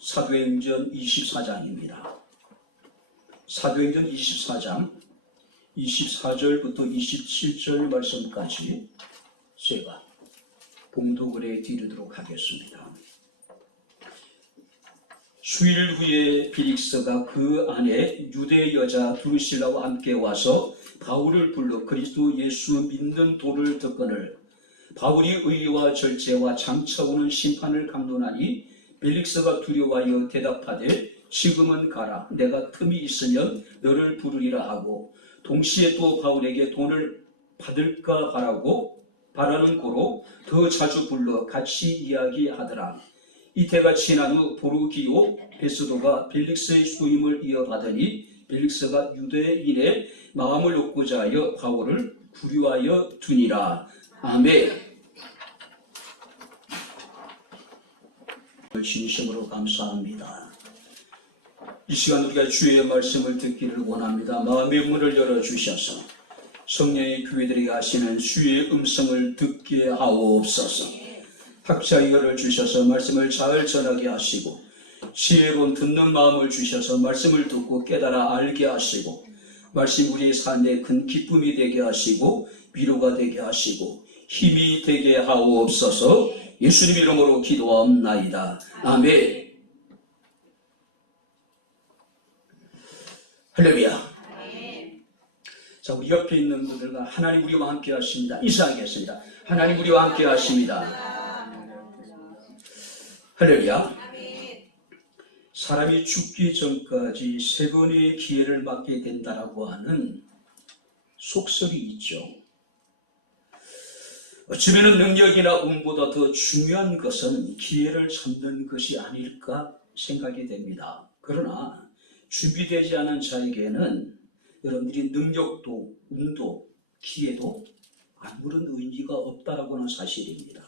사도행전 24장입니다. 사도행전 24장 24절부터 27절 말씀까지 제가 봉독을 해드리도록 하겠습니다. 수일 후에 벨릭스가 그 안에 유대 여자 드루실라와 함께 와서 바울을 불러 그리스도 예수 믿는 도를 듣거늘 바울이 의와 절제와 장차 오는 심판을 강론하니 벨릭스가 두려워하여 대답하되 지금은 가라. 내가 틈이 있으면 너를 부르리라 하고 동시에 또 바울에게 돈을 받을까 바라는 고로 더 자주 불러 같이 이야기하더라. 이태가 지난 후 보르기오 베스도가 벨릭스의 수임을 이어가더니 벨릭스가 유대인의 마음을 얻고자 하여 바울을 구류하여 두니라. 아멘. 진심으로 감사합니다. 이 시간 우리가 주의 말씀을 듣기를 원합니다. 마음의 문을 열어주셔서 성령의 교회들이 하시는 주의 음성을 듣게 하옵소서. 학자이어를 주셔서 말씀을 잘 전하게 하시고 지혜로운 듣는 마음을 주셔서 말씀을 듣고 깨달아 알게 하시고 말씀 우리의 삶에 큰 기쁨이 되게 하시고 위로가 되게 하시고 힘이 되게 하옵소서. 예수님 이름으로 기도하옵나이다. 아멘. 할렐루야. 자, 우리 옆에 있는 분들과 하나님 우리와 함께 하십니다. 인사하겠습니다. 하나님 우리와 함께 하십니다. 할렐루야. 사람이 죽기 전까지 세 번의 기회를 받게 된다라고 하는 속설이 있죠. 어쩌면 능력이나 운보다 더 중요한 것은 기회를 잡는 것이 아닐까 생각이 됩니다. 그러나 준비되지 않은 자에게는 여러분들이 능력도 운도 기회도 아무런 의미가 없다라고 하는 사실입니다.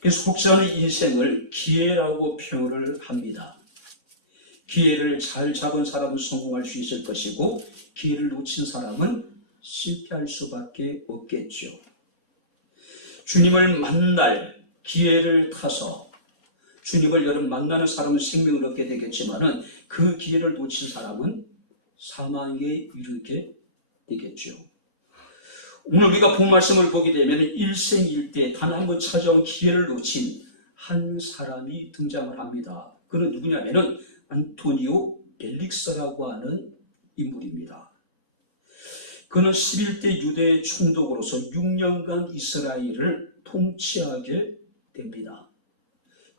그래서 혹자는 인생을 기회라고 표현을 합니다. 기회를 잘 잡은 사람은 성공할 수 있을 것이고 기회를 놓친 사람은 실패할 수밖에 없겠죠. 주님을 만날 기회를 타서 주님을 여러분 만나는 사람은 생명을 얻게 되겠지만은 그 기회를 놓친 사람은 사망에 이르게 되겠죠. 오늘 우리가 본 말씀을 보게 되면 일생일대 단 한 번 찾아온 기회를 놓친 한 사람이 등장을 합니다. 그는 누구냐면은 안토니오 벨릭스라고 하는 인물입니다. 그는 11대 유대 총독으로서 6년간 이스라엘을 통치하게 됩니다.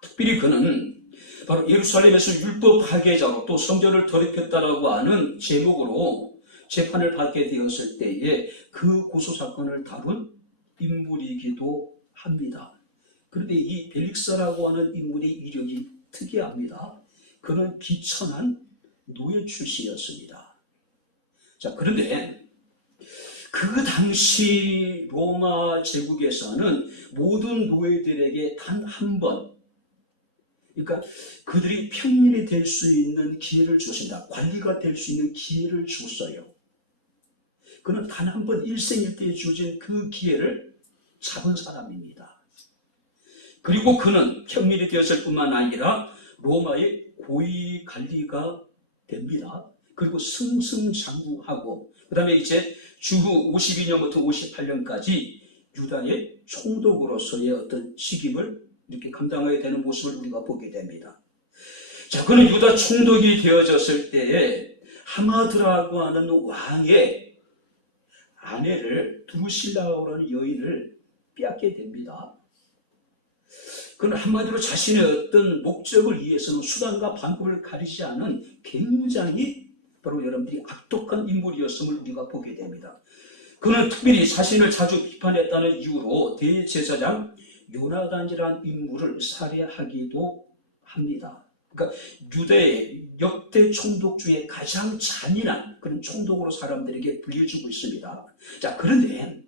특별히 그는 바로 예루살렘에서 율법 파괴자로 또 성전을 더럽혔다라고 하는 제목으로 재판을 받게 되었을 때에 그 고소사건을 다룬 인물이기도 합니다. 그런데 이 벨릭스라고 하는 인물의 이력이 특이합니다. 그는 비천한 노예 출신이었습니다. 자, 그런데 그 당시 로마 제국에서는 모든 노예들에게 단 한 번, 그러니까 그들이 평민이 될 수 있는 기회를 줬습니다. 관리가 될 수 있는 기회를 줬어요. 그는 단 한 번 일생일대에 주어진 그 기회를 잡은 사람입니다. 그리고 그는 평민이 되었을 뿐만 아니라 로마의 고위 관리가 됩니다. 그리고 승승장구하고 그 다음에 이제 주후 52년부터 58년까지 유다의 총독으로서의 어떤 직임을 이렇게 감당하게 되는 모습을 우리가 보게 됩니다. 자, 그는 유다 총독이 되어졌을 때에 하마드라고 하는 왕의 아내를 드루실라라는 여인을 빼앗게 됩니다. 그는 한마디로 자신의 어떤 목적을 위해서는 수단과 방법을 가리지 않은 굉장히 바로 여러분들이 악독한 인물이었음을 우리가 보게 됩니다. 그는 특별히 자신을 자주 비판했다는 이유로 대제사장 요나단이라는 인물을 살해하기도 합니다. 그러니까 유대의 역대 총독 중에 가장 잔인한 그런 총독으로 사람들에게 불려주고 있습니다. 자, 그런데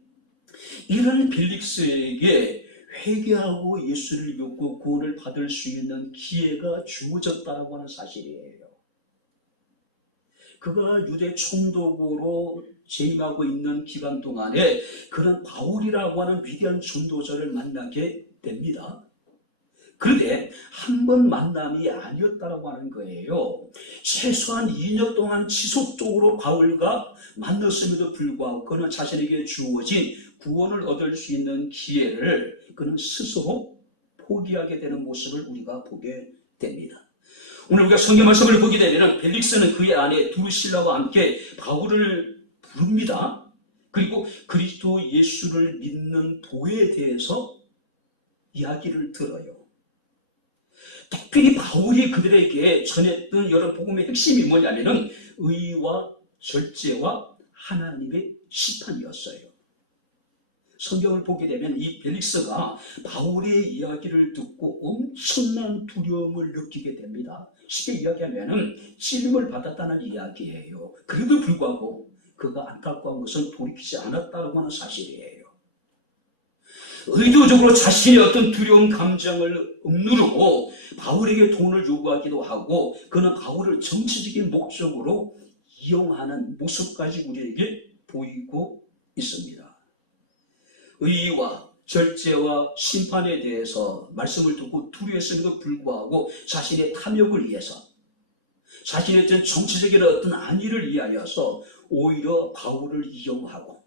이런 벨릭스에게 회개하고 예수를 믿고 구원을 받을 수 있는 기회가 주어졌다고 하는 사실이에요. 그가 유대 총독으로 재임하고 있는 기간 동안에 그는 바울이라고 하는 위대한 전도자를 만나게 됩니다. 그런데 한 번 만남이 아니었다라고 하는 거예요. 최소한 2년 동안 지속적으로 바울과 만났음에도 불구하고 그는 자신에게 주어진 구원을 얻을 수 있는 기회를 그는 스스로 포기하게 되는 모습을 우리가 보게 됩니다. 오늘 우리가 성경 말씀을 보게 되면 벨릭스는 그의 아내 두루실라와 함께 바울을 부릅니다. 그리고 그리스도 예수를 믿는 도에 대해서 이야기를 들어요. 특별히 바울이 그들에게 전했던 여러 복음의 핵심이 뭐냐면은 의와 절제와 하나님의 심판이었어요. 성경을 보게 되면 이 벨릭스가 바울의 이야기를 듣고 엄청난 두려움을 느끼게 됩니다. 쉽게 이야기하면 찔림을 받았다는 이야기예요. 그래도 불구하고 그가 안타까운 것은 돌이키지 않았다고 하는 사실이에요. 의도적으로 자신의 어떤 두려운 감정을 억누르고 바울에게 돈을 요구하기도 하고 그는 바울을 정치적인 목적으로 이용하는 모습까지 우리에게 보이고 있습니다. 의와 절제와 심판에 대해서 말씀을 듣고 두려웠음에도 불구하고 자신의 탐욕을 위해서 자신의 어떤 정치적인 어떤 안위를 위하여서 오히려 바울을 이용하고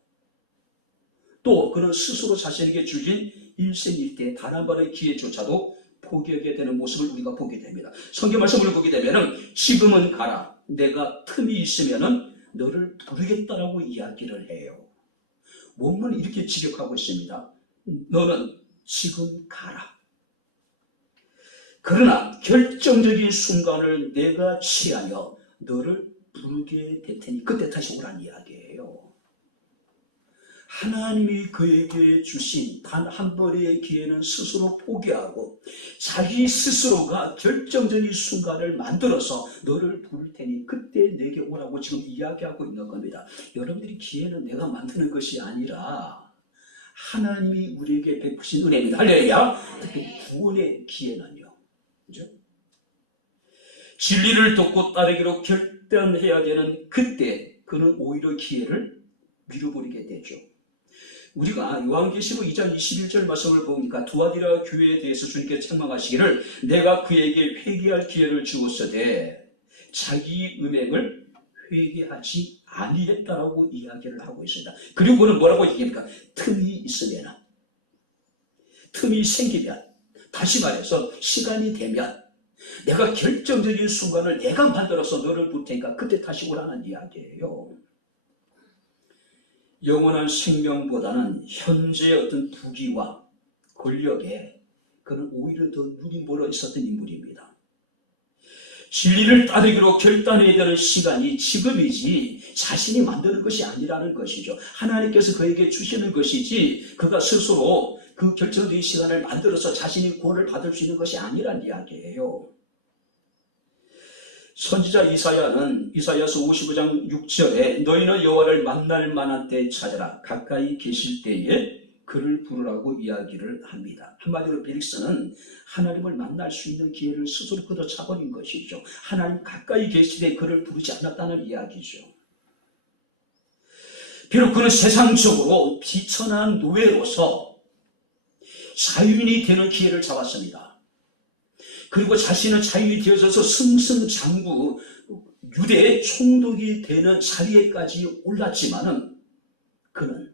또 그는 스스로 자신에게 주신 일생일대 단 한 번의 기회조차도 포기하게 되는 모습을 우리가 보게 됩니다. 성경 말씀을 보게 되면 지금은 가라. 내가 틈이 있으면 너를 부르겠다라고 이야기를 해요. 몸은 이렇게 지적하고 있습니다. 너는 지금 가라. 그러나 결정적인 순간을 내가 취하여 너를 부르게 될 테니 그때 다시 오란 이야기예요. 하나님이 그에게 주신 단 한 번의 기회는 스스로 포기하고 자기 스스로가 결정적인 순간을 만들어서 너를 부를 테니 그때 내게 오라고 지금 이야기하고 있는 겁니다. 여러분들이 기회는 내가 만드는 것이 아니라 하나님이 우리에게 베푸신 은혜입니다. 할렐루야. 특히 구원의 기회는요. 그죠? 진리를 돕고 따르기로 결단해야 되는 그때 그는 오히려 기회를 밀어버리게 되죠. 우리가 요한계시록 2장 21절 말씀을 보니까 두아디라 교회에 대해서 주님께서 책망하시기를 내가 그에게 회개할 기회를 주었으되 자기 음행을 회개하지 아니했다라고 이야기를 하고 있습니다. 그리고 그는 뭐라고 얘기합니까? 틈이 있으면, 틈이 생기면, 다시 말해서 시간이 되면 내가 결정적인 순간을 내가 만들어서 너를 부를 테니까 그때 다시 오라는 이야기예요. 영원한 생명보다는 현재의 어떤 부귀와 권력에 그는 오히려 더 눈이 멀어 있었던 인물입니다. 진리를 따르기로 결단해야 되는 시간이 지금이지 자신이 만드는 것이 아니라는 것이죠. 하나님께서 그에게 주시는 것이지 그가 스스로 그 결정적인 시간을 만들어서 자신이 구원을 받을 수 있는 것이 아니란 이야기예요. 선지자 이사야는 이사야서 55장 6절에 너희는 여호와를 만날 만한 때에 찾아라. 가까이 계실 때에 그를 부르라고 이야기를 합니다. 한마디로 벨릭스는 하나님을 만날 수 있는 기회를 스스로 걷어차버린 것이죠. 하나님 가까이 계실 때 그를 부르지 않았다는 이야기죠. 비록 그는 세상적으로 비천한 노예로서 자유인이 되는 기회를 잡았습니다. 그리고 자신은 자유인이 되어져서 승승장구 유대의 총독이 되는 자리에까지 올랐지만은 그는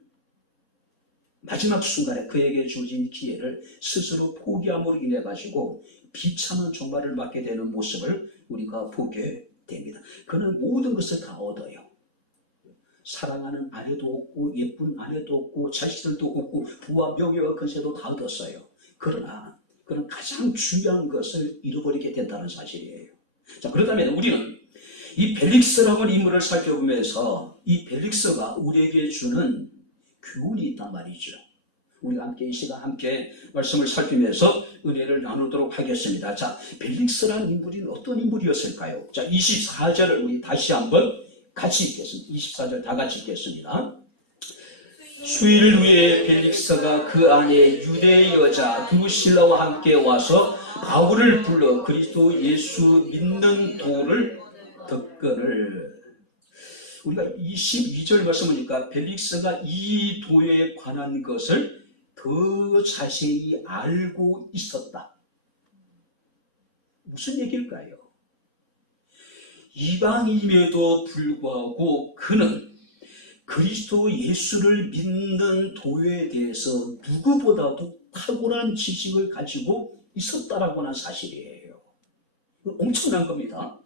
마지막 순간에 그에게 주어진 기회를 스스로 포기함으로 인해 가지고 비참한 종말을 맞게 되는 모습을 우리가 보게 됩니다. 그는 모든 것을 다 얻어요. 사랑하는 아내도 없고 예쁜 아내도 없고 자식들도 없고 부와 명예와 권세도 다 얻었어요. 그러나 그는 가장 중요한 것을 잃어버리게 된다는 사실이에요. 자, 그렇다면 우리는 이 벨릭스라고 하는 인물을 살펴보면서 이 벨릭스가 우리에게 주는 교훈이 있단 말이죠. 우리가 함께 이 시간 함께 말씀을 살피면서 은혜를 나누도록 하겠습니다. 자, 벨릭스라는 인물이 어떤 인물이었을까요? 자, 24절을 우리 다시 한번 같이 읽겠습니다. 24절 다 같이 읽겠습니다. 수일 후에 벨릭스가 그 안에 유대 여자 두루실라와 함께 와서 바울을 불러 그리스도 예수 믿는 도를 듣거늘. 우리가 22절 말씀을 보니까 벨릭스가 이 도에 관한 것을 더 자세히 알고 있었다. 무슨 얘기일까요? 이방인임에도 불구하고 그는 그리스도 예수를 믿는 도에 대해서 누구보다도 탁월한 지식을 가지고 있었다라고 하는 사실이에요. 엄청난 겁니다.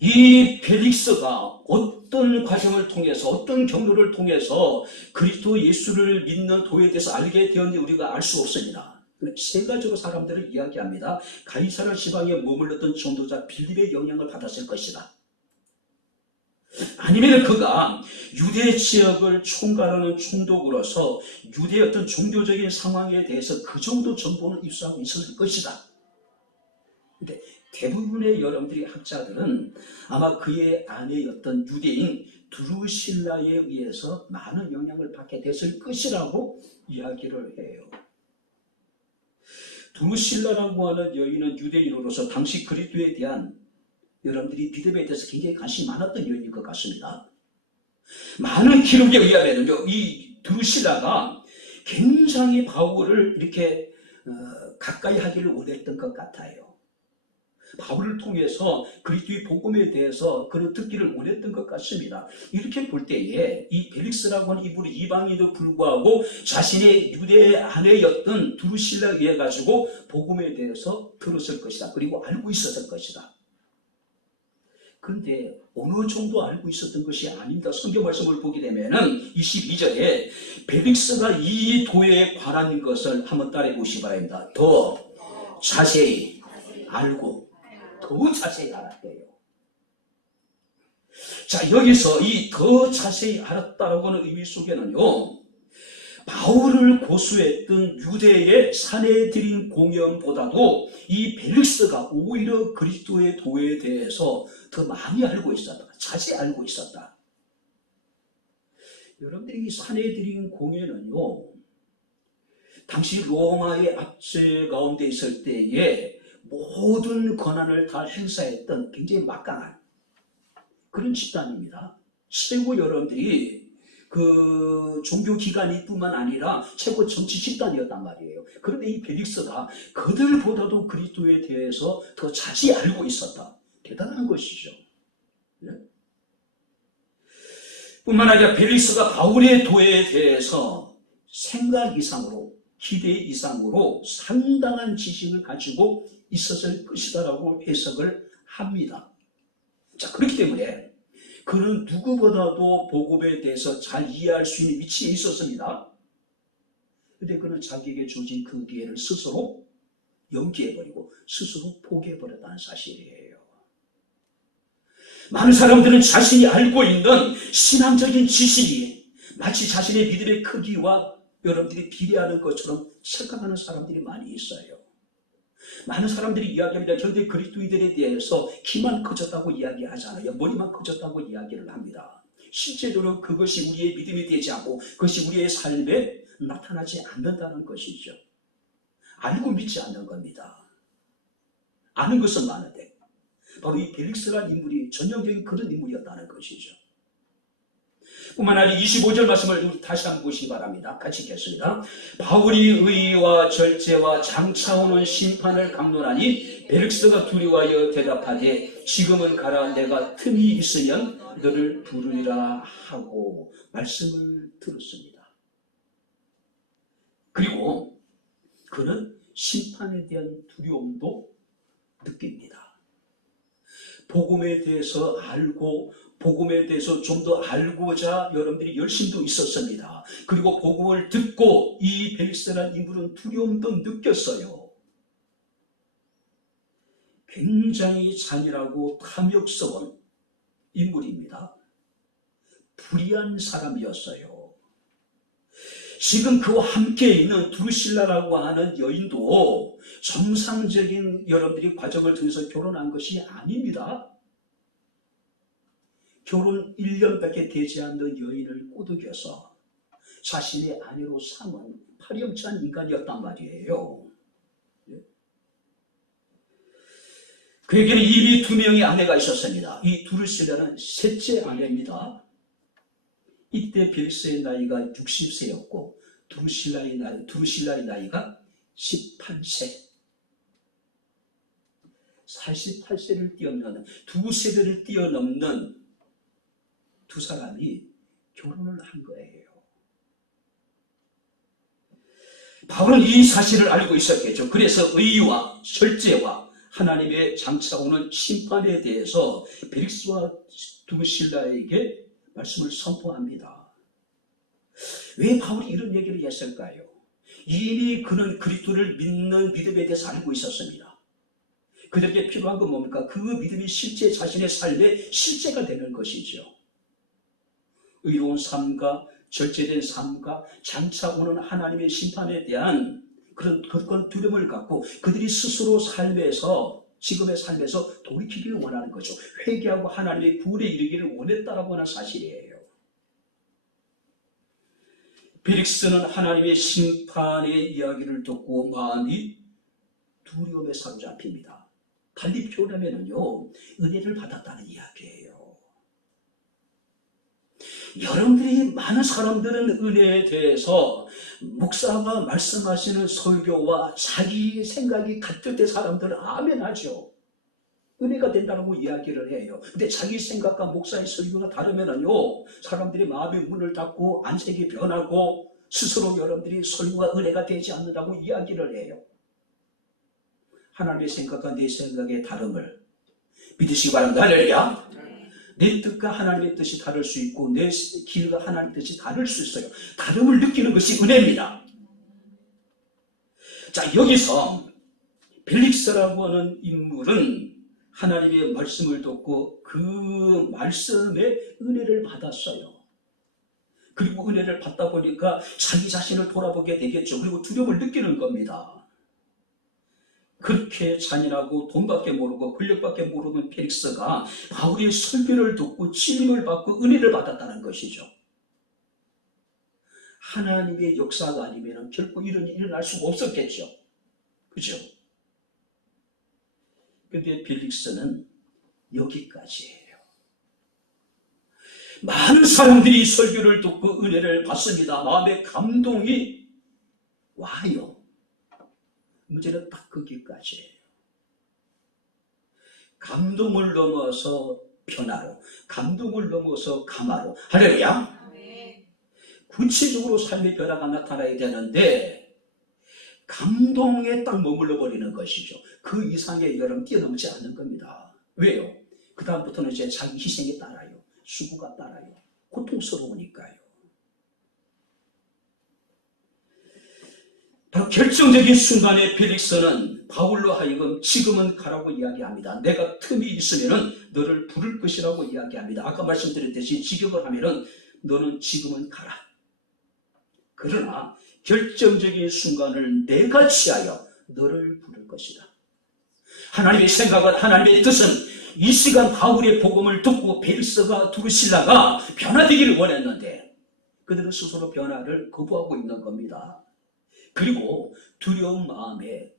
이 벨릭스가 어떤 과정을 통해서 어떤 경로를 통해서 그리스도 예수를 믿는 도에 대해서 알게 되었는지 우리가 알 수 없습니다. 세 가지로 사람들을 이야기합니다. 가이사랴 지방에 머물렀던 전도자 빌립의 영향을 받았을 것이다. 아니면 그가 유대 지역을 총괄하는 총독으로서 유대의 어떤 종교적인 상황에 대해서 그 정도 정보는 입수하고 있었을 것이다. 근데 대부분의 여러분들이 학자들은 아마 그의 아내였던 유대인 드루실라에 의해서 많은 영향을 받게 됐을 것이라고 이야기를 해요. 드루실라라고 하는 여인은 유대인으로서 당시 그리스도에 대한 여러분들이 믿음에 대해서 굉장히 관심이 많았던 여인인 것 같습니다. 많은 기록에 의하면요, 이 드루실라가 굉장히 바울을 이렇게 가까이 하기를 원했던 것 같아요. 바울을 통해서 그리스도의 복음에 대해서 그를 듣기를 원했던 것 같습니다. 이렇게 볼 때에 이 벨릭스라고 하는 이분이 이방인에도 불구하고 자신의 유대 아내였던 드루실라에 의해 가지고 복음에 대해서 들었을 것이다. 그리고 알고 있었을 것이다. 그런데 어느 정도 알고 있었던 것이 아닙니다. 성경 말씀을 보게 되면은 22절에 벨릭스가 이 도에 관한 것을 한번 따라해 보시기 바랍니다. 더 자세히 알고 더 자세히 알았대요. 자, 여기서 이 더 자세히 알았다라고 하는 의미 속에는요, 바울을 고수했던 유대의 사내들인 공연보다도 이 벨릭스가 오히려 그리스도의 도에 대해서 더 많이 알고 있었다. 자세히 알고 있었다. 여러분들이 이 사내들인 공연은요, 당시 로마의 압제 가운데 있을 때에 모든 권한을 다 행사했던 굉장히 막강한 그런 집단입니다. 최고 여러분들이 그 종교기관이 뿐만 아니라 최고 정치 집단이었단 말이에요. 그런데 이 벨릭스가 그들보다도 그리스도에 대해서 더 자세히 알고 있었다. 대단한 것이죠. 네? 뿐만 아니라 벨릭스가 바울의 도에 대해서 생각 이상으로, 기대 이상으로 상당한 지식을 가지고 있었을 것이다라고 해석을 합니다. 자, 그렇기 때문에 그는 누구보다도 복음에 대해서 잘 이해할 수 있는 위치에 있었습니다. 그런데 그는 자기에게 주어진 그 기회를 스스로 연기해버리고 스스로 포기해버렸다는 사실이에요. 많은 사람들은 자신이 알고 있는 신앙적인 지식이 마치 자신의 믿음의 크기와 여러분들이 비례하는 것처럼 착각하는 사람들이 많이 있어요. 많은 사람들이 이야기합니다. 현대 그리스도인들에 대해서 키만 커졌다고 이야기하잖아요. 머리만 커졌다고 이야기를 합니다. 실제로는 그것이 우리의 믿음이 되지 않고 그것이 우리의 삶에 나타나지 않는다는 것이죠. 알고 믿지 않는 겁니다. 아는 것은 많은데 바로 이 벨릭스라는 인물이 전형적인 그런 인물이었다는 것이죠. 뿐만 아니라 25절 말씀을 우리 다시 한번 보시기 바랍니다. 같이 읽겠습니다. 바울이 의와 절제와 장차오는 심판을 강론하니 벨릭스가 두려워하여 대답하되 지금은 가라. 내가 틈이 있으면 너를 부르리라 하고 말씀을 들었습니다. 그리고 그는 심판에 대한 두려움도 느낍니다. 복음에 대해서 알고 복음에 대해서 좀 더 알고자 여러분들이 열심도 있었습니다. 그리고 복음을 듣고 이 벨릭스라는 인물은 두려움도 느꼈어요. 굉장히 잔인하고 탐욕스러운 인물입니다. 불의한 사람이었어요. 지금 그와 함께 있는 드루실라라고 하는 여인도 정상적인 여러분들이 과정을 통해서 결혼한 것이 아닙니다. 결혼 1년밖에 되지 않는 여인을 꼬드겨서 자신의 아내로 삼은 파렴치한 인간이었단 말이에요. 그에게는 이미 2명의 아내가 있었습니다. 이 드루실라는 셋째 아내입니다. 이때 벨릭스의 나이가 60세였고 드루실라의 나이가 18세. 48세를 뛰어넘는, 두 세대를 뛰어넘는 두 사람이 결혼을 한 거예요. 바울은 이 사실을 알고 있었겠죠. 그래서 의와 절제와 하나님의 장차 오는 심판에 대해서 벨릭스와 두루실라에게 말씀을 선포합니다. 왜 바울이 이런 얘기를 했을까요? 이미 그는 그리스도를 믿는 믿음에 대해서 알고 있었습니다. 그들에게 필요한 건 뭡니까? 그 믿음이 실제 자신의 삶의 실제가 되는 것이죠. 의로운 삶과 절제된 삶과 장차 오는 하나님의 심판에 대한 그런 두려움을 갖고 그들이 스스로 삶에서, 지금의 삶에서 돌이키기를 원하는 거죠. 회개하고 하나님의 구원에 이르기를 원했다라고 하는 사실이에요. 벨릭스는 하나님의 심판의 이야기를 듣고 마음이 두려움에 사로잡힙니다. 달리 표현하면요, 은혜를 받았다는 이야기예요. 여러분들이, 많은 사람들은 은혜에 대해서 목사가 말씀하시는 설교와 자기 생각이 같을 때 사람들은 아멘 하죠. 은혜가 된다고 이야기를 해요. 근데 자기 생각과 목사의 설교가 다르면은요, 사람들이 마음의 문을 닫고 안색이 변하고 스스로 여러분들이 설교가 은혜가 되지 않는다고 이야기를 해요. 하나님의 생각과 내 생각의 다름을 믿으시기 바랍니다. 할렐루야. 내 뜻과 하나님의 뜻이 다를 수 있고 내 길과 하나님의 뜻이 다를 수 있어요. 다름을 느끼는 것이 은혜입니다. 자, 여기서 벨릭스라고 하는 인물은 하나님의 말씀을 듣고 그 말씀에 은혜를 받았어요. 그리고 은혜를 받다 보니까 자기 자신을 돌아보게 되겠죠. 그리고 두려움을 느끼는 겁니다. 그렇게 잔인하고 돈밖에 모르고 권력밖에 모르는 펠릭스가 바울의 설교를 듣고 찔림을 받고 은혜를 받았다는 것이죠. 하나님의 역사가 아니면 결코 이런 일이 일어날 수가 없었겠죠. 그죠? 근데 펠릭스는 여기까지예요. 많은 사람들이 설교를 듣고 은혜를 받습니다. 마음의 감동이 와요. 문제는 딱 거기까지예요. 감동을 넘어서 변화로, 감동을 넘어서 감화로. 할렐루야. 구체적으로 삶의 변화가 나타나야 되는데 감동에 딱 머물러 버리는 것이죠. 그 이상의 여름 뛰어넘지 않는 겁니다. 왜요? 그 다음부터는 이제 자기 희생에 따라요. 수고가 따라요. 고통스러우니까요. 바로 결정적인 순간에 펠릭스는 바울로 하여금 지금은 가라고 이야기합니다. 내가 틈이 있으면 너를 부를 것이라고 이야기합니다. 아까 말씀드렸듯이 직역을 하면 너는 지금은 가라. 그러나 결정적인 순간을 내가 취하여 너를 부를 것이다. 하나님의 생각은, 하나님의 뜻은 이 시간 바울의 복음을 듣고 벨릭스가 두루실라가 변화되기를 원했는데 그들은 스스로 변화를 거부하고 있는 겁니다. 그리고 두려운 마음에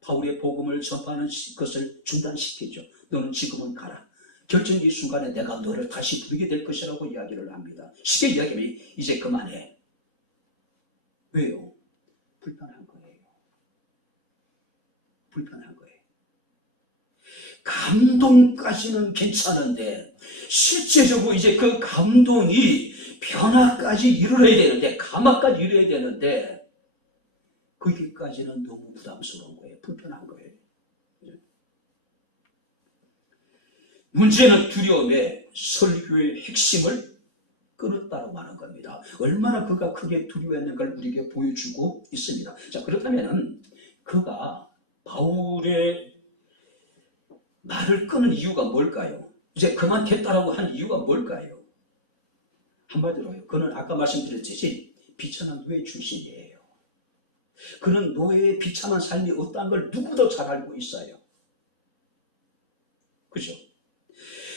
바울의 복음을 전파하는 것을 중단시키죠. 너는 지금은 가라. 결정적인 순간에 내가 너를 다시 부르게 될 것이라고 이야기를 합니다. 쉽게 이야기하면 이제 그만해. 왜요? 불편한 거예요. 불편한 거예요. 감동까지는 괜찮은데 실제적으로 이제 그 감동이 변화까지 이루어야 되는데, 감화까지 이루어야 되는데 거기까지는 너무 부담스러운 거예요. 불편한 거예요. 문제는 두려움에 설교의 핵심을 끊었다고 하는 겁니다. 얼마나 그가 크게 두려워했는가를 우리에게 보여주고 있습니다. 자, 그렇다면 그가 바울의 말을 끊은 이유가 뭘까요? 이제 그만겠다라고 한 이유가 뭘까요? 한마디로요, 그는 아까 말씀드렸듯이 비천한 노예 출신이에요. 그는 노예의 비참한 삶이 어떠한 걸 누구도 잘 알고 있어요. 그죠?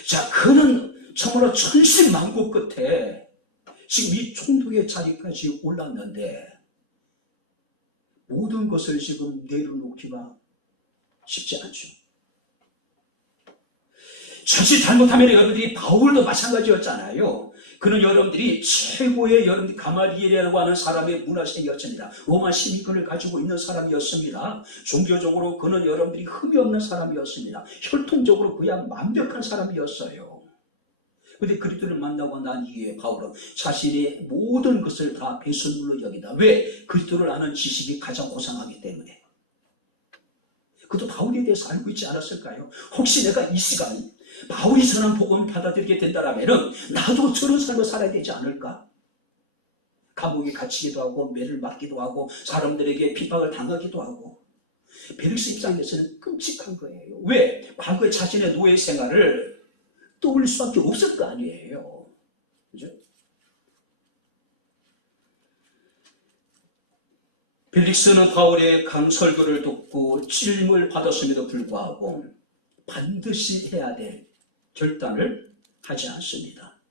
자, 그는 정말로 천신만고 끝에 지금 이 총독의 자리까지 올랐는데 모든 것을 지금 내려놓기가 쉽지 않죠. 자칫 잘못하면 여러분들이 바울도 마찬가지였잖아요. 그는 여러분들이 최고의 여러분들 가말리엘이라고 하는 사람의 문화생이었습니다. 로마 시민권을 가지고 있는 사람이었습니다. 종교적으로 그는 여러분들이 흠이 없는 사람이었습니다. 혈통적으로 그냥 완벽한 사람이었어요. 그런데 그리스도를 만나고 난 이후에 바울은 자신의 모든 것을 다 배설물로 여기다. 왜? 그리스도를 아는 지식이 가장 고상하기 때문에. 그도 바울에 대해서 알고 있지 않았을까요? 혹시 내가 이 시간 바울이 전한 복음을 받아들이게 된다면 나도 저런 삶을 살아야 되지 않을까? 감옥에 갇히기도 하고 매를 맞기도 하고 사람들에게 핍박을 당하기도 하고. 벨릭스 입장에서는 끔찍한 거예요. 왜? 과거에 자신의 노예 생활을 떠올릴 수밖에 없을 거 아니에요. 그죠? 벨릭스는 바울의 강설교를 듣고 찔림을 받았음에도 불구하고 반드시 해야 될 결단을 하지 않습니다.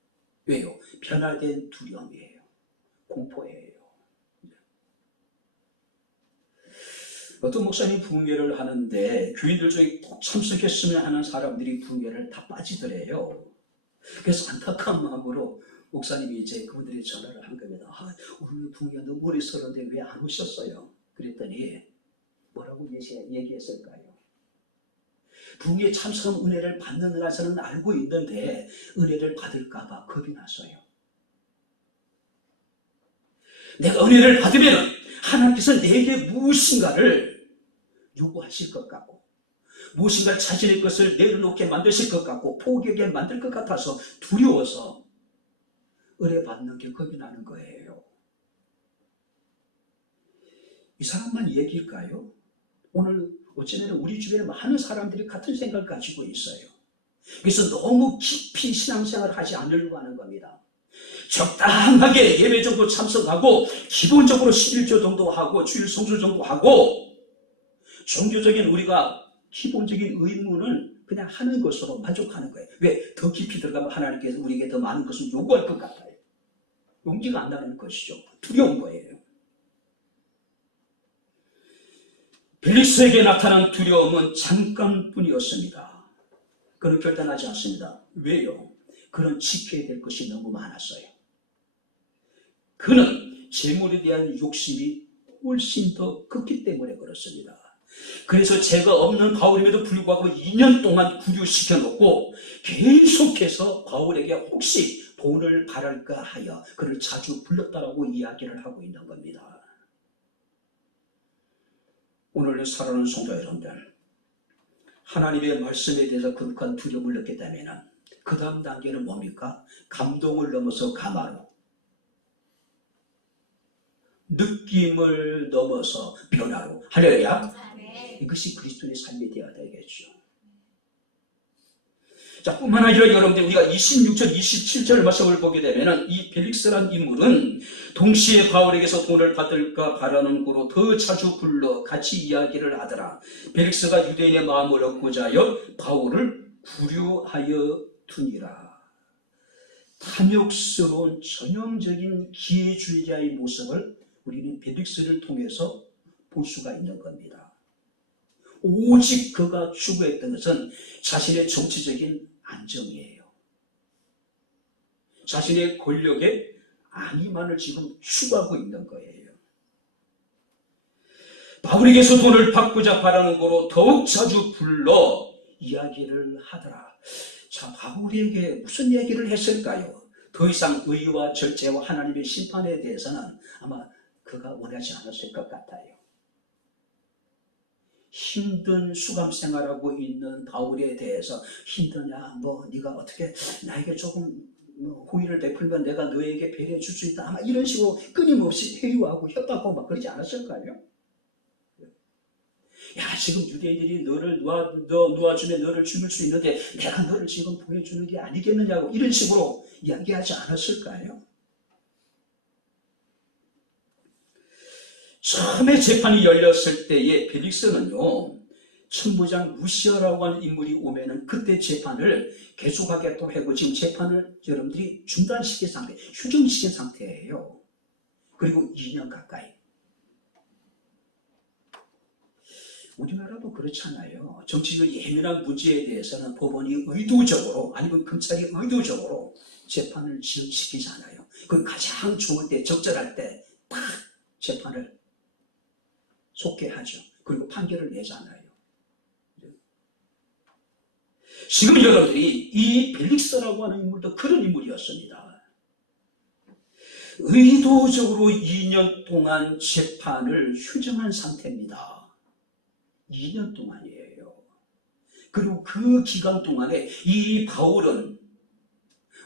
왜요? 변화된 두려움이에요. 공포예요. 어떤 목사님 부흥회를 하는데 교인들 중에 꼭 참석했으면 하는 사람들이 부흥회를 다 빠지더래요. 그래서 안타까운 마음으로 목사님이 이제 그분들이 전화를 한 겁니다. 오늘 부흥회가 너무 오래 서는데 왜 안 오셨어요? 그랬더니 뭐라고 얘기했을까요? 부흥회에 참석한 은혜를 받는 것은 알고 있는데 은혜를 받을까 봐 겁이 났어요. 내가 은혜를 받으면 하나님께서 내게 무엇인가를 요구하실 것 같고 무엇인가 자신의 것을 내려놓게 만드실 것 같고 포기하게 만들 것 같아서 두려워서 은혜 받는 게 겁이 나는 거예요. 이 사람만 얘기일까요? 오늘 어쩌면 우리 주변에 많은 사람들이 같은 생각을 가지고 있어요. 그래서 너무 깊이 신앙생활을 하지 않으려고 하는 겁니다. 적당하게 예배 정도 참석하고 기본적으로 11조 정도 하고 주일 성수 정도 하고 종교적인 우리가 기본적인 의무는 그냥 하는 것으로 만족하는 거예요. 왜? 더 깊이 들어가면 하나님께서 우리에게 더 많은 것을 요구할 것 같아요. 용기가 안 나는 것이죠. 두려운 거예요. 벨릭스에게 나타난 두려움은 잠깐뿐이었습니다. 그는 결단하지 않습니다. 왜요? 그는 지켜야 될 것이 너무 많았어요. 그는 재물에 대한 욕심이 훨씬 더 컸기 때문에 그렇습니다. 그래서 죄가 없는 바울임에도 불구하고 2년 동안 구류시켜놓고 계속해서 바울에게 혹시 돈을 바랄까 하여 그를 자주 불렀다라고 이야기를 하고 있는 겁니다. 오늘 살아오는 성도 여러분들, 하나님의 말씀에 대해서 거룩한 두려움을 느꼈다면 그 다음 단계는 뭡니까? 감동을 넘어서 감화로, 느낌을 넘어서 변화로. 할렐루야. 이것이 그리스도의 삶이 되어야 되겠죠. 자, 뿐만 아니라 여러분들 우리가 26절, 27절 말씀을 보게 되면 이 벨릭스라는 인물은 동시에 바울에게서 돈을 받을까 바라는 거로 더 자주 불러 같이 이야기를 하더라. 벨릭스가 유대인의 마음을 얻고자 하여 바울을 구류하여 두니라. 탐욕스러운 전형적인 기회주의자의 모습을 우리는 벨릭스를 통해서 볼 수가 있는 겁니다. 오직 그가 추구했던 것은 자신의 정치적인 안정이에요. 자신의 권력에 안위만을 지금 추구하고 있는 거예요. 바울에게서 돈을 받고자 바라는 거로 더욱 자주 불러 이야기를 하더라. 자, 바울에게 무슨 얘기를 했을까요? 더 이상 의와 절제와 하나님의 심판에 대해서는 아마 그가 원하지 않았을 것 같아요. 힘든 수감 생활하고 있는 바울에 대해서 힘드냐, 네가 어떻게 나에게 조금 호의를 베풀면 내가 너에게 배려해 줄 수 있다, 아마 이런 식으로 끊임없이 회유하고 협박하고 막 그러지 않았을까요? 야, 지금 유대인들이 너를 놓아주면 너를 죽일 수 있는데 내가 너를 지금 보여주는 게 아니겠느냐고 이런 식으로 이야기하지 않았을까요? 처음에 재판이 열렸을 때에 벨릭스는요, 천부장 루시아라고 하는 인물이 오면은 그때 재판을 계속하겠다고 하고 지금 재판을 여러분들이 중단시킨 상태, 휴정시킨 상태예요. 그리고 2년 가까이. 우리나라도 그렇잖아요. 정치적 예민한 문제에 대해서는 법원이 의도적으로 아니면 검찰이 의도적으로 재판을 시키잖아요. 그 가장 좋을 때, 적절할 때 딱 재판을 속개하죠. 그리고 판결을 내잖아요. 지금 여러분들이 이 벨릭스라고 하는 인물도 그런 인물이었습니다. 의도적으로 2년 동안 재판을 휴정한 상태입니다. 2년 동안이에요. 그리고 그 기간 동안에 이 바울은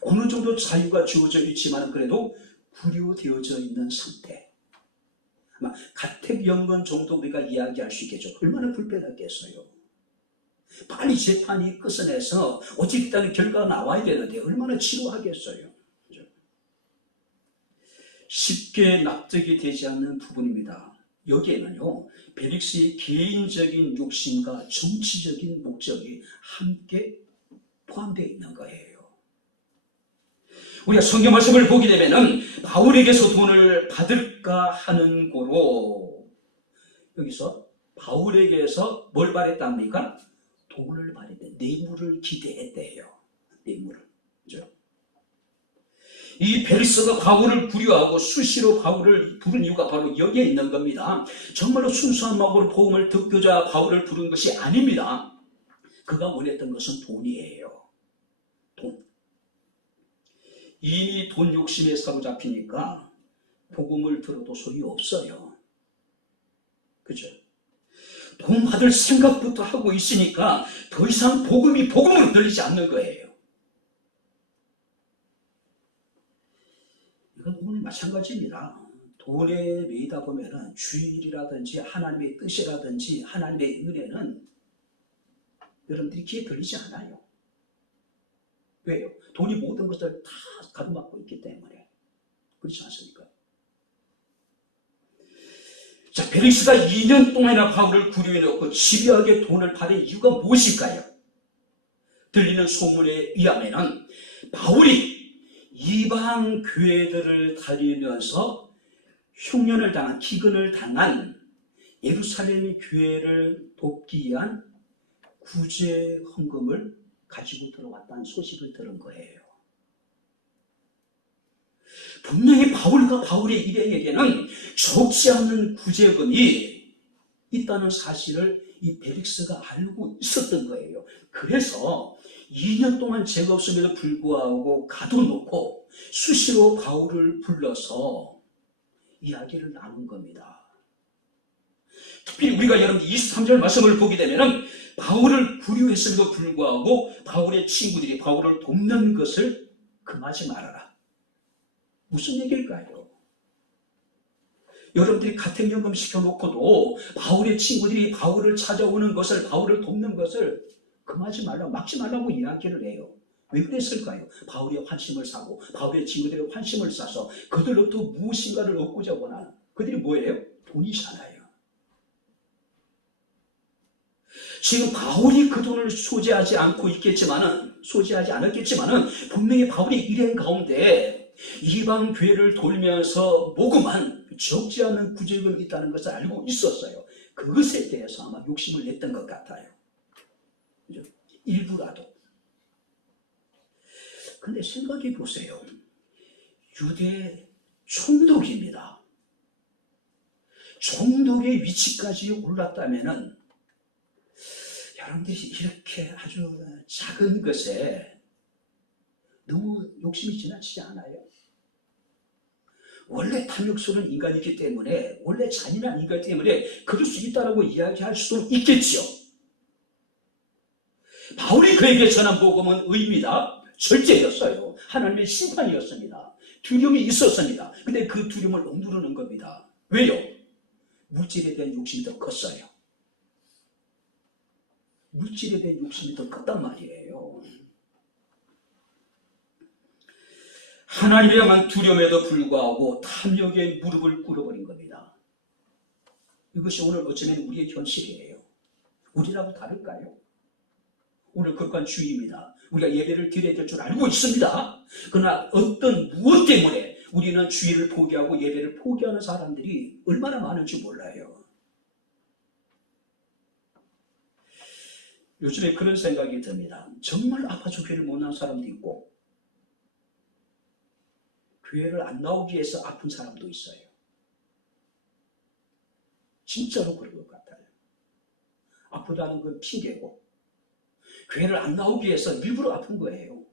어느 정도 자유가 주어져 있지만 그래도 구류되어져 있는 상태. 아마 가택연금 정도 우리가 이야기할 수 있겠죠. 얼마나 불편하겠어요. 빨리 재판이 끝내서 어찌됐든 결과가 나와야 되는데 얼마나 지루하겠어요. 그렇죠? 쉽게 납득이 되지 않는 부분입니다. 여기에는요, 벨릭스의 개인적인 욕심과 정치적인 목적이 함께 포함되어 있는 거예요. 우리가 성경 말씀을 보게 되면은 바울에게서 돈을 받을까 하는 고로 여기서 바울에게서 뭘 바랬답니까? 돈을 바랬대. 뇌물을 기대했대요. 뇌물을. 그죠? 이 벨릭스가 바울을 구려하고 수시로 바울을 부른 이유가 바로 여기에 있는 겁니다. 정말로 순수한 마음으로 복음을 듣고자 바울을 부른 것이 아닙니다. 그가 원했던 것은 돈이에요. 돈. 이미 돈 욕심에 사로잡히니까 복음을 들어도 소용없어요. 그죠? 돈 받을 생각부터 하고 있으니까 더 이상 복음으로 들리지 않는 거예요. 이건 오늘 마찬가지입니다. 돈에 매이다 보면은 주일이라든지 하나님의 뜻이라든지 하나님의 은혜는 여러분들이 귀에 들리지 않아요. 왜요? 돈이 모든 것을 다 가로막고 있기 때문에. 그렇지 않습니까? 자, 벨릭스가 2년 동안이나 바울을 구류해 놓고 집요하게 돈을 받은 이유가 무엇일까요? 들리는 소문에 의하면 바울이 이방 교회들을 다니면서 흉년을 당한, 기근을 당한 예루살렘 교회를 돕기 위한 구제 헌금을 가지고 들어왔다는 소식을 들은 거예요. 분명히 바울의 일행에게는 적지 않은 구제금이 있다는 사실을 이 벨릭스가 알고 있었던 거예요. 그래서 2년 동안 죄가 없음에도 불구하고 가둬놓고 수시로 바울을 불러서 이야기를 나눈 겁니다. 특히 우리가 여러분 23절 말씀을 보게 되면 바울을 구류했음에도 불구하고 바울의 친구들이 바울을 돕는 것을 금하지 말아라. 무슨 얘기일까요? 여러분들이 가택연금 시켜놓고도 바울의 친구들이 바울을 찾아오는 것을, 바울을 돕는 것을 금하지 말라고, 막지 말라고 이야기를 해요. 왜 그랬을까요? 바울의 환심을 사고 바울의 친구들의 환심을 사서 그들로부터 무엇인가를 얻고자 원하는, 그들이 뭐예요? 돈이잖아요. 지금 바울이 그 돈을 소지하지 않았겠지만은 분명히 바울이 일행 가운데 이방 교회를 돌면서 모금한 적지 않은 구제금이 있다는 것을 알고 있었어요. 그것에 대해서 아마 욕심을 냈던 것 같아요. 그죠? 일부라도. 근데 생각해 보세요. 유대 총독입니다. 총독의 위치까지 올랐다면은 여러분들이 이렇게 아주 작은 것에 너무 욕심이 지나치지 않아요? 원래 탐욕스러운 인간이기 때문에, 원래 잔인한 인간이기 때문에 그럴 수 있다고 이야기할 수도 있겠죠. 바울이 그에게 전한 복음은 의입니다. 절제였어요. 하나님의 심판이었습니다. 두려움이 있었습니다. 근데 그 두려움을 억누르는 겁니다. 왜요? 물질에 대한 욕심이 더 컸어요. 물질에 대한 욕심이 더 컸단 말이에요. 하나님에 향한 두려움에도 불구하고 탐욕에 무릎을 꿇어버린 겁니다. 이것이 오늘 어쩌면 우리의 현실이에요. 우리라고 다를까요? 오늘 거룩한 주일입니다. 우리가 예배를 드려야 될 줄 알고 있습니다. 그러나 무엇 때문에 우리는 주일을 포기하고 예배를 포기하는 사람들이 얼마나 많은지 몰라요. 요즘에 그런 생각이 듭니다. 정말 아파 죽기를 못한 사람도 있고, 교회를 안 나오기 위해서 아픈 사람도 있어요. 진짜로 그럴 것 같아요. 아프다는 건 핑계고 교회를 안 나오기 위해서 일부러 아픈 거예요.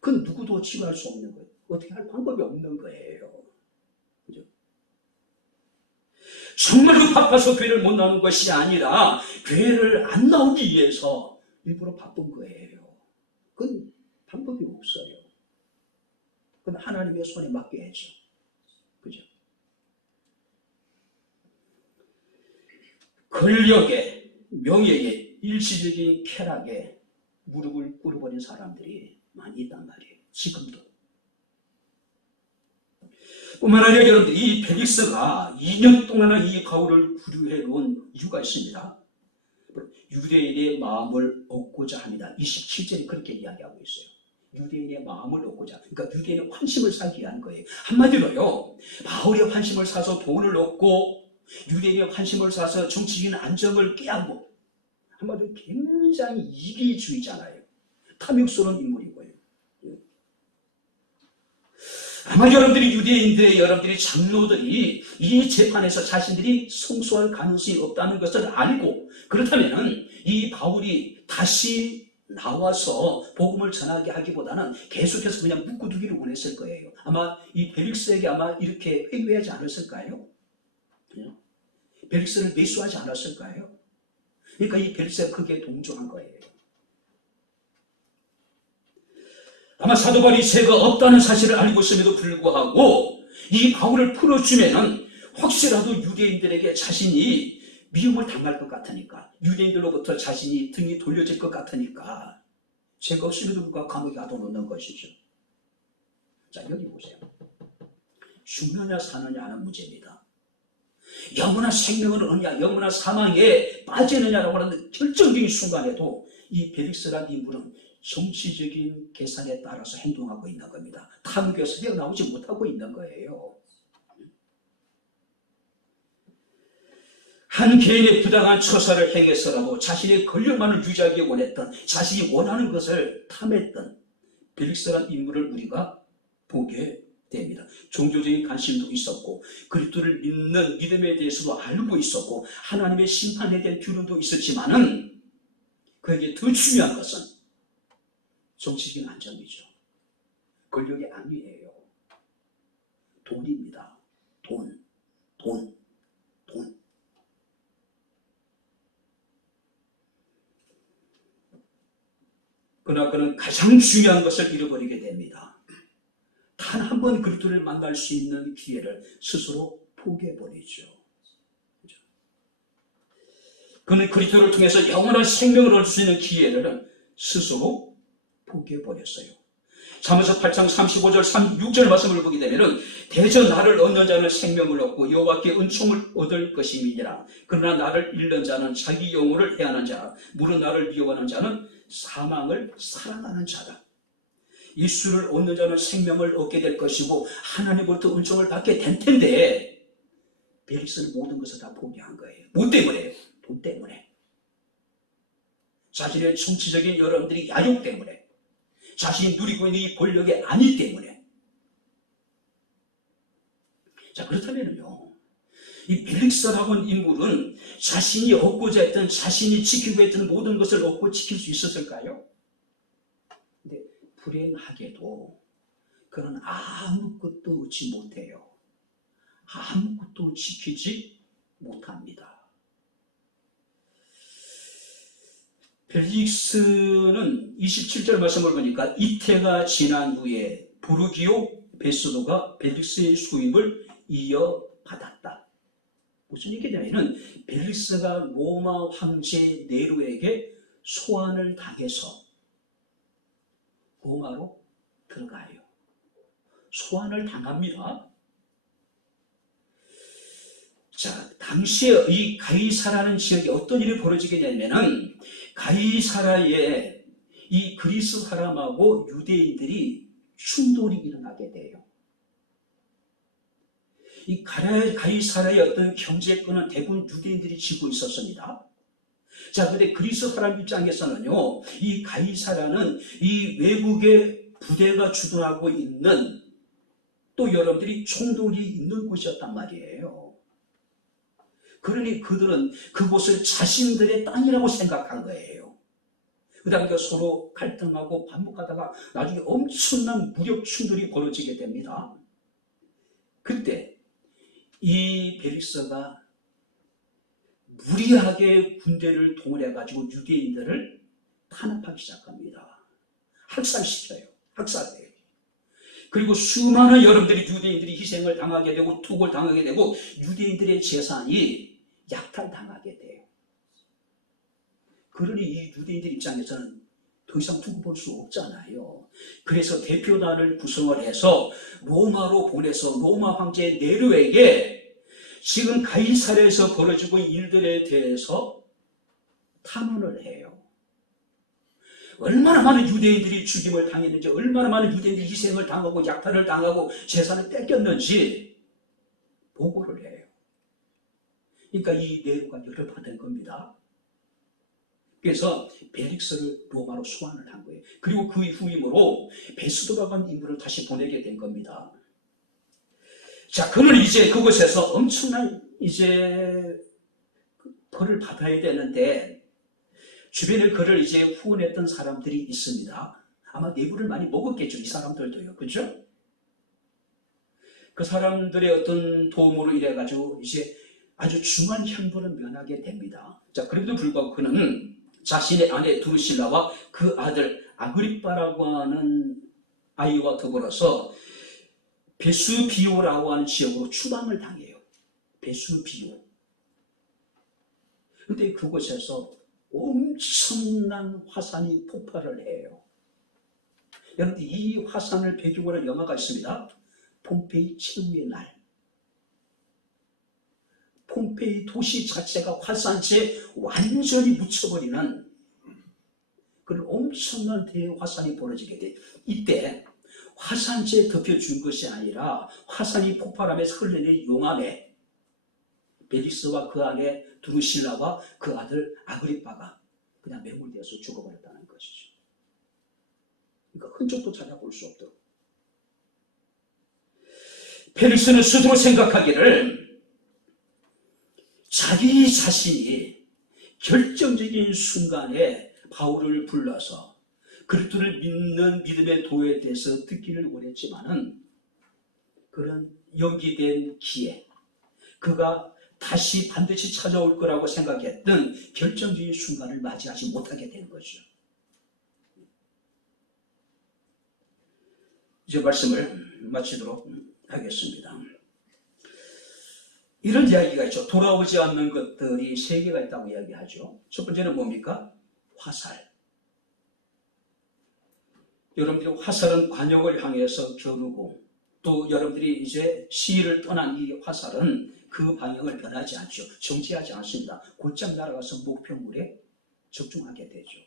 그건 누구도 치료할 수 없는 거예요. 어떻게 할 방법이 없는 거예요. 그죠? 정말로 바빠서 교회를 못 나오는 것이 아니라 교회를 안 나오기 위해서 일부러 바쁜 거예요. 그건 방법이 없어요. 그건 하나님의 손에 맡겨야죠. 그죠? 권력에, 명예에, 일시적인 쾌락에 무릎을 꿇어버린 사람들이 많이 있단 말이에요. 지금도. 뿐만 아니라 여러분들, 이 펠릭스가 2년 동안 이 바울을 구류해 놓은 이유가 있습니다. 유대인의 마음을 얻고자 합니다. 27절에 그렇게 이야기하고 있어요. 유대인의 마음을 얻고자. 그러니까 유대인의 환심을 사기 위한 거예요. 한마디로요, 바울의 환심을 사서 돈을 얻고 유대인의 환심을 사서 정치적인 안정을 깨하고, 한마디로 굉장히 이기주의잖아요. 탐욕스러운 인물이고요. 아마 여러분들이 유대인들, 여러분들이 장로들이 이 재판에서 자신들이 승소할 가능성이 없다는 것을 알고, 그렇다면 이 바울이 다시 나와서 복음을 전하게 하기보다는 계속해서 그냥 묶어두기를 원했을 거예요. 아마 이 벨릭스에게 아마 이렇게 회유하지 않았을까요? 벨릭스를 매수하지 않았을까요? 그러니까 이 벨릭스가 크게 동조한 거예요. 아마 사도 바울이 죄가 없다는 사실을 알고 있음에도 불구하고 이 바울을 풀어주면은 혹시라도 유대인들에게 자신이 미움을 당할 것 같으니까, 유대인들로부터 자신이 등이 돌려질 것 같으니까 죄가 없음에도 불구하고 감옥에 가둬놓는 것이죠. 자, 여기 보세요. 죽느냐 사느냐 하는 문제입니다. 영원한 생명을 얻느냐, 영원한 사망에 빠지느냐라고 하는 결정적인 순간에도 이 벨릭스라는 인물은 정치적인 계산에 따라서 행동하고 있는 겁니다. 탐욕에서 헤어나오지 못하고 있는 거예요. 한 개인의 부당한 처사를 행해서라도 자신의 권력만을 유지하기 원했던, 자신이 원하는 것을 탐했던 벨릭스라는 인물을 우리가 보게 됩니다. 종교적인 관심도 있었고, 그리스도를 믿는 믿음에 대해서도 알고 있었고, 하나님의 심판에 대한 규론도 있었지만은 그에게 더 중요한 것은 정치적인 안정이죠. 권력이 아니에요. 돈입니다. 돈. 그러나 그는 가장 중요한 것을 잃어버리게 됩니다. 단 한 번 그리스도를 만날 수 있는 기회를 스스로 포기해버리죠. 그렇죠? 그는 그리스도를 통해서 영원한 생명을 얻을 수 있는 기회를 스스로 포기해버렸어요. 잠언서 8장 35절 36절 말씀을 보게 되면 대저 나를 얻는 자는 생명을 얻고 여호와께 은총을 얻을 것임이니라. 그러나 나를 잃는 자는 자기 영혼을 해하는 자라. 무릇 나를 미워하는 자는 사망을 사랑하는 자다. 예수를 얻는 자는 생명을 얻게 될 것이고 하나님으로부터 은총을 받게 될 텐데, 벨릭스는 모든 것을 다 포기한 거예요. 뭐 때문에요? 돈 때문에. 자신의 정치적인 여러분들이 야욕 때문에, 자신이 누리고 있는 이 권력이 아니 때문에. 자, 그렇다면요, 이 벨릭스라는 인물은 자신이 얻고자 했던, 자신이 지키고 했던 모든 것을 얻고 지킬 수 있었을까요? 근데 불행하게도 그는 아무것도 얻지 못해요. 아무것도 지키지 못합니다. 벨릭스는 27절 말씀을 보니까 이태가 지난 후에 부르기오 베스도가 벨릭스의 수임을 이어받았다. 무슨 얘기냐면 벨릭스가 로마 황제 네로에게 소환을 당해서 로마로 들어가요. 소환을 당합니다. 자, 당시에 이 가이사라는 지역에 어떤 일이 벌어지게 되냐면은 가이사라에 이 그리스 사람하고 유대인들이 충돌이 일어나게 돼요. 이 가이사라의 어떤 경제권은 대부분 유대인들이 쥐고 있었습니다. 자, 근데 그리스 사람 입장에서는요, 이 가이사라는 이 외국의 부대가 주둔하고 있는 또 여러분들이 총독이 있는 곳이었단 말이에요. 그러니 그들은 그곳을 자신들의 땅이라고 생각한 거예요. 그다음에 서로 갈등하고 반복하다가 나중에 엄청난 무력 충돌이 벌어지게 됩니다. 그때 이 벨릭스가 무리하게 군대를 동원해가지고 유대인들을 탄압하기 시작합니다. 학살시켜요. 학살해요. 그리고 수많은 여러분들이 유대인들이 희생을 당하게 되고 투고를 당하게 되고 유대인들의 재산이 약탈당하게 돼요. 그러니 이 유대인들 입장에서는 더 이상 두고 볼 수 없잖아요. 그래서 대표단을 구성을 해서 로마로 보내서 로마 황제 네로에게 지금 가이사랴에서 벌어지고 있는 일들에 대해서 탐문을 해요. 얼마나 많은 유대인들이 죽임을 당했는지, 얼마나 많은 유대인들이 희생을 당하고 약탈을 당하고 재산을 뺏겼는지 보고를 해요. 그러니까 이 네로가 열받은 겁니다. 그래서 벨릭스를 로마로 소환을 한 거예요. 그리고 그 후임으로 베스도라고 하는 인물을 다시 보내게 된 겁니다. 자, 그는 이제 그곳에서 엄청난 이제 벌을 받아야 되는데 주변에 그를 이제 후원했던 사람들이 있습니다. 아마 내부를 많이 먹었겠죠. 이 사람들도요. 그렇죠? 그 사람들의 어떤 도움으로 인해가지고 이제 아주 중한 형벌을 면하게 됩니다. 자, 그럼에도 불구하고 그는 자신의 아내 두루실라와 그 아들 아그리빠라고 하는 아이와 더불어서 베수비오라고 하는 지역으로 추방을 당해요. 베수비오. 그런데 그곳에서 엄청난 화산이 폭발을 해요. 여러분, 이 화산을 배경으로 한 영화가 있습니다. 폼페이 최후의 날. 폼페이 도시 자체가 화산재에 완전히 묻혀버리는 그런 엄청난 대화산이 벌어지게 돼. 이때 화산재에 덮여준 것이 아니라 화산이 폭발하면서 흘러내린 용암에 벨릭스와 그 아내 두루실라와 그 아들 아그리빠가 그냥 매몰되어서 죽어버렸다는 것이죠. 그러니까 흔적도 찾아볼 수 없도록. 벨릭스는 스스로 생각하기를 자기 자신이 결정적인 순간에 바울을 불러서 그리스도를 믿는 믿음의 도에 대해서 듣기를 원했지만은 그런 연기된 기회, 그가 다시 반드시 찾아올 거라고 생각했던 결정적인 순간을 맞이하지 못하게 된 거죠. 이제 말씀을 마치도록 하겠습니다. 이런 이야기가 있죠. 돌아오지 않는 것들이 세 개가 있다고 이야기하죠. 첫 번째는 뭡니까? 화살. 여러분들이 화살은 관역을 향해서 겨누고 또 여러분들이 이제 시위를 떠난 이 화살은 그 방향을 변하지 않죠. 정지하지 않습니다. 곧장 날아가서 목표물에 적중하게 되죠.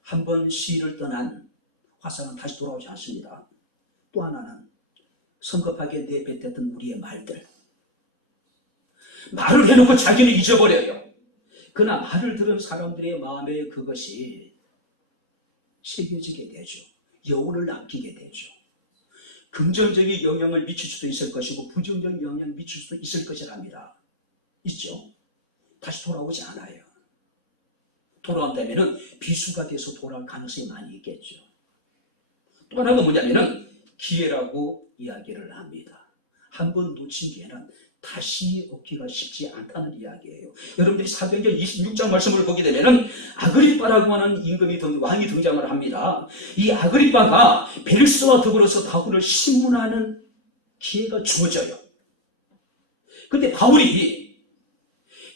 한번 시위를 떠난 화살은 다시 돌아오지 않습니다. 또 하나는 성급하게 내뱉었던 우리의 말들. 말을 해놓고 자기는 잊어버려요. 그러나 말을 들은 사람들의 마음에 그것이 새겨지게 되죠. 여운을 남기게 되죠. 긍정적인 영향을 미칠 수도 있을 것이고 부정적인 영향을 미칠 수도 있을 것이랍니다. 있죠? 다시 돌아오지 않아요. 돌아온다면 비수가 돼서 돌아올 가능성이 많이 있겠죠. 또 하나가 뭐냐면 기회라고 이야기를 합니다. 한번 놓친 기회는 다시 얻기가 쉽지 않다는 이야기예요. 여러분들이 사도행전 26장 말씀을 보게 되면 아그리빠라고 하는 임금이 왕이 등장을 합니다. 이 아그리빠가 벨릭스와 더불어서 바울을 신문하는 기회가 주어져요. 그런데 바울이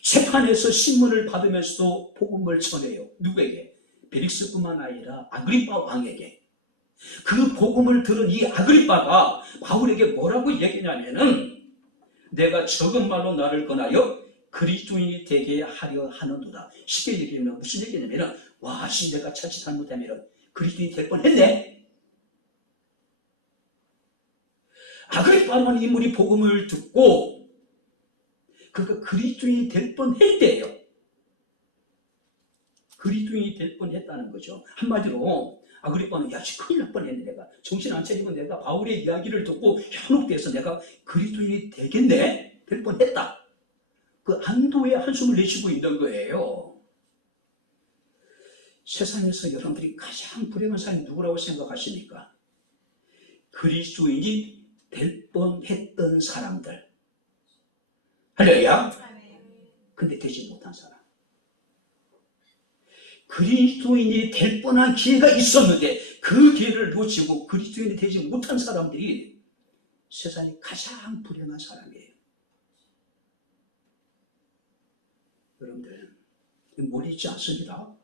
재판에서 신문을 받으면서도 복음을 전해요. 누구에게? 벨릭스뿐만 아니라 아그리빠 왕에게. 그 복음을 들은 이 아그리빠가 바울에게 뭐라고 얘기냐면은 내가 적은 말로 나를 권하여 그리스도인이 되게 하려 하는도다. 쉽게 얘기하면 무슨 얘기냐면 와, 내가 자칫 잘못하면 그리스도인이 될 뻔했네. 아그리빠라는 인물이 복음을 듣고 그가 그리스도인이 될 뻔했대요. 그리스도인이 될 뻔했다는 거죠. 한마디로 아그리빠는 야, 큰일 날 뻔했네. 내가 정신 안 차리고 내가 바울의 이야기를 듣고 현혹돼서 내가 그리스도인이 되겠네? 될 뻔했다. 그 안도의 한숨을 내쉬고 있는 거예요. 세상에서 여러분들이 가장 불행한 사람이 누구라고 생각하십니까? 그리스도인이 될 뻔했던 사람들. 할렐루야. 근데 되지 못한 사람. 그리스도인이 될 뻔한 기회가 있었는데 그 기회를 놓치고 그리스도인이 되지 못한 사람들이 세상에 가장 불행한 사람이에요. 여러분들, 머리 있지 않습니다.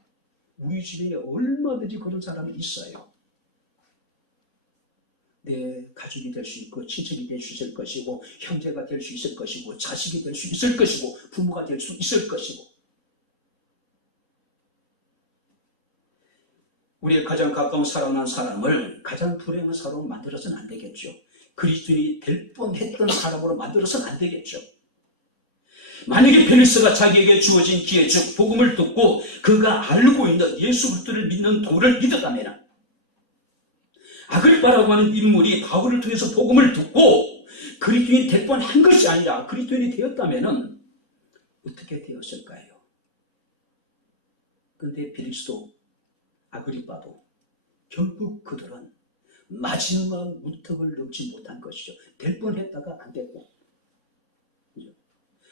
우리 주변에 얼마든지 그런 사람이 있어요. 내 가족이 될 수 있고, 친척이 될 수 있을 것이고, 형제가 될 수 있을 것이고, 자식이 될 수 있을 것이고, 부모가 될 수 있을 것이고, 우리의 가장 가까운 사랑하는 사람을 가장 불행한 사람으로 만들어서는 안 되겠죠. 그리스도인이 될 뻔했던 사람으로 만들어서는 안 되겠죠. 만약에 펠리스가 자기에게 주어진 기회, 즉 복음을 듣고 그가 알고 있는 예수 그리스도를 믿는 도를 믿었다면, 아그리빠라고 하는 인물이 바울을 통해서 복음을 듣고 그리스도인이 될 뻔한 것이 아니라 그리스도인이 되었다면 어떻게 되었을까요? 그런데 펠리스도, 아그리빠도 결국 그들은 마지막 무턱을 넘지 못한 것이죠. 될 뻔했다가 안 됐고,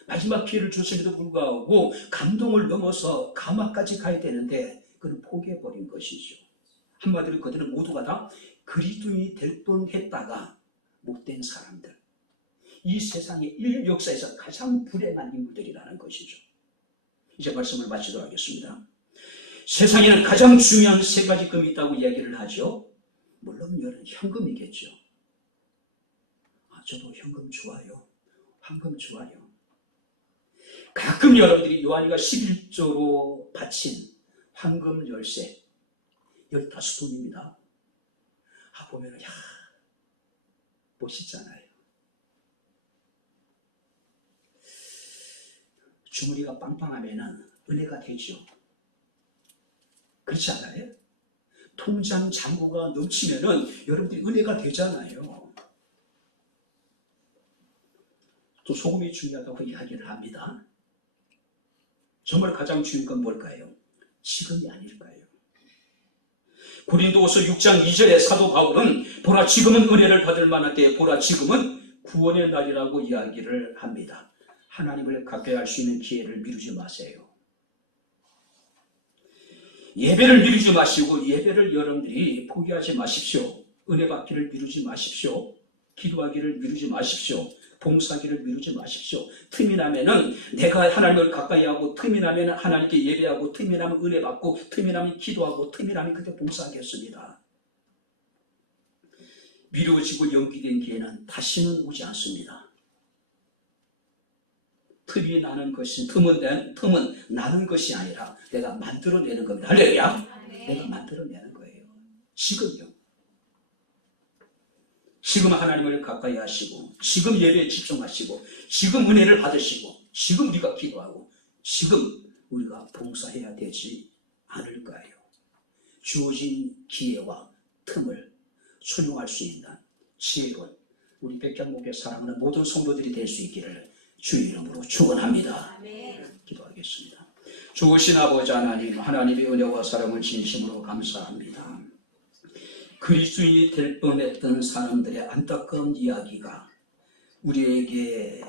마지막 기회를 줬음에도 불구하고 감동을 넘어서 가마까지 가야 되는데 그는 포기해버린 것이죠. 한마디로 그들은 모두가 다 그리스도인이 될 뻔했다가 못된 사람들, 이 세상의 인류 역사에서 가장 불행한 인물들이라는 것이죠. 이제 말씀을 마치도록 하겠습니다. 세상에는 가장 중요한 세 가지 금이 있다고 이야기를 하죠. 물론 현금이겠죠. 저도 현금 좋아요. 황금 좋아요. 가끔 여러분들이 요한이가 11조로 바친 황금 열쇠 15돈입니다. 보면 멋있잖아요. 주머니가 빵빵하면 은혜가 되죠. 그렇지 않아요? 통장 잔고가 넘치면 여러분들이 은혜가 되잖아요. 또 소금이 중요하다고 이야기를 합니다. 정말 가장 중요한 건 뭘까요? 지금이 아닐까요? 고린도후서 6장 2절에 사도 바울은 보라 지금은 은혜를 받을 만한 때, 보라 지금은 구원의 날이라고 이야기를 합니다. 하나님을 가까이 할 수 있는 기회를 미루지 마세요. 예배를 미루지 마시고 예배를 여러분들이 포기하지 마십시오. 은혜 받기를 미루지 마십시오. 기도하기를 미루지 마십시오. 봉사하기를 미루지 마십시오. 틈이 나면은 내가 하나님을 가까이 하고, 틈이 나면 하나님께 예배하고, 틈이 나면 은혜 받고, 틈이 나면 기도하고, 틈이 나면 그때 봉사하겠습니다. 미루어지고 연기된 기회는 다시는 오지 않습니다. 틈이 나는 것이, 틈은 나는 것이 아니라 내가 만들어내는 겁니다. 할렐루야. 내가 만들어내는 거예요. 지금요. 지금 하나님을 가까이 하시고, 지금 예배에 집중하시고, 지금 은혜를 받으시고, 지금 우리가 기도하고, 지금 우리가 봉사해야 되지 않을까요? 주어진 기회와 틈을 소용할 수 있는 지혜로운 우리 백향목에 사랑하는 모든 성도들이 될 수 있기를 주의 이름으로 축원합니다. 기도하겠습니다. 좋으신 아버지 하나님, 하나님의 은혜와 사랑을 진심으로 감사합니다. 그리스도인이 될 뻔했던 사람들의 안타까운 이야기가 우리에게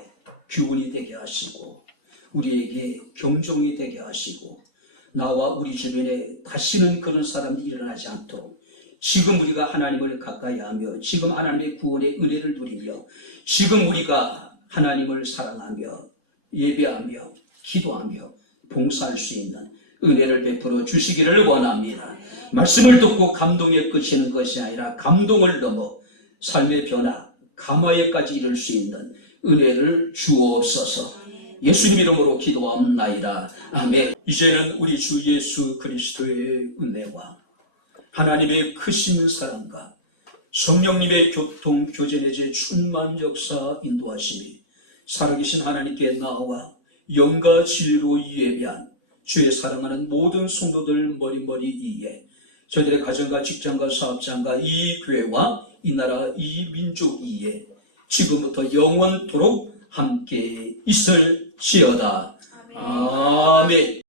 교훈이 되게 하시고, 우리에게 경종이 되게 하시고, 나와 우리 주변에 다시는 그런 사람이 일어나지 않도록 지금 우리가 하나님을 가까이 하며, 지금 하나님의 구원의 은혜를 누리며, 지금 우리가 하나님을 사랑하며 예배하며 기도하며 봉사할 수 있는 은혜를 베풀어 주시기를 원합니다. 말씀을 듣고 감동에 그치는 것이 아니라 감동을 넘어 삶의 변화, 감화에까지 이룰 수 있는 은혜를 주옵소서. 예수님 이름으로 기도합나이다. 아멘. 이제는 우리 주 예수 그리스도의 은혜와 하나님의 크신 사랑과 성령님의 교통, 교제내제 충만 역사 인도하심이 살아계신 하나님께 나와 영과 진리로 예배한 주의 사랑하는 모든 성도들 머리머리 위에 저희들의 가정과 직장과 사업장과 이 교회와 이 나라 이 민족 위에 지금부터 영원토록 함께 있을지어다. 아멘.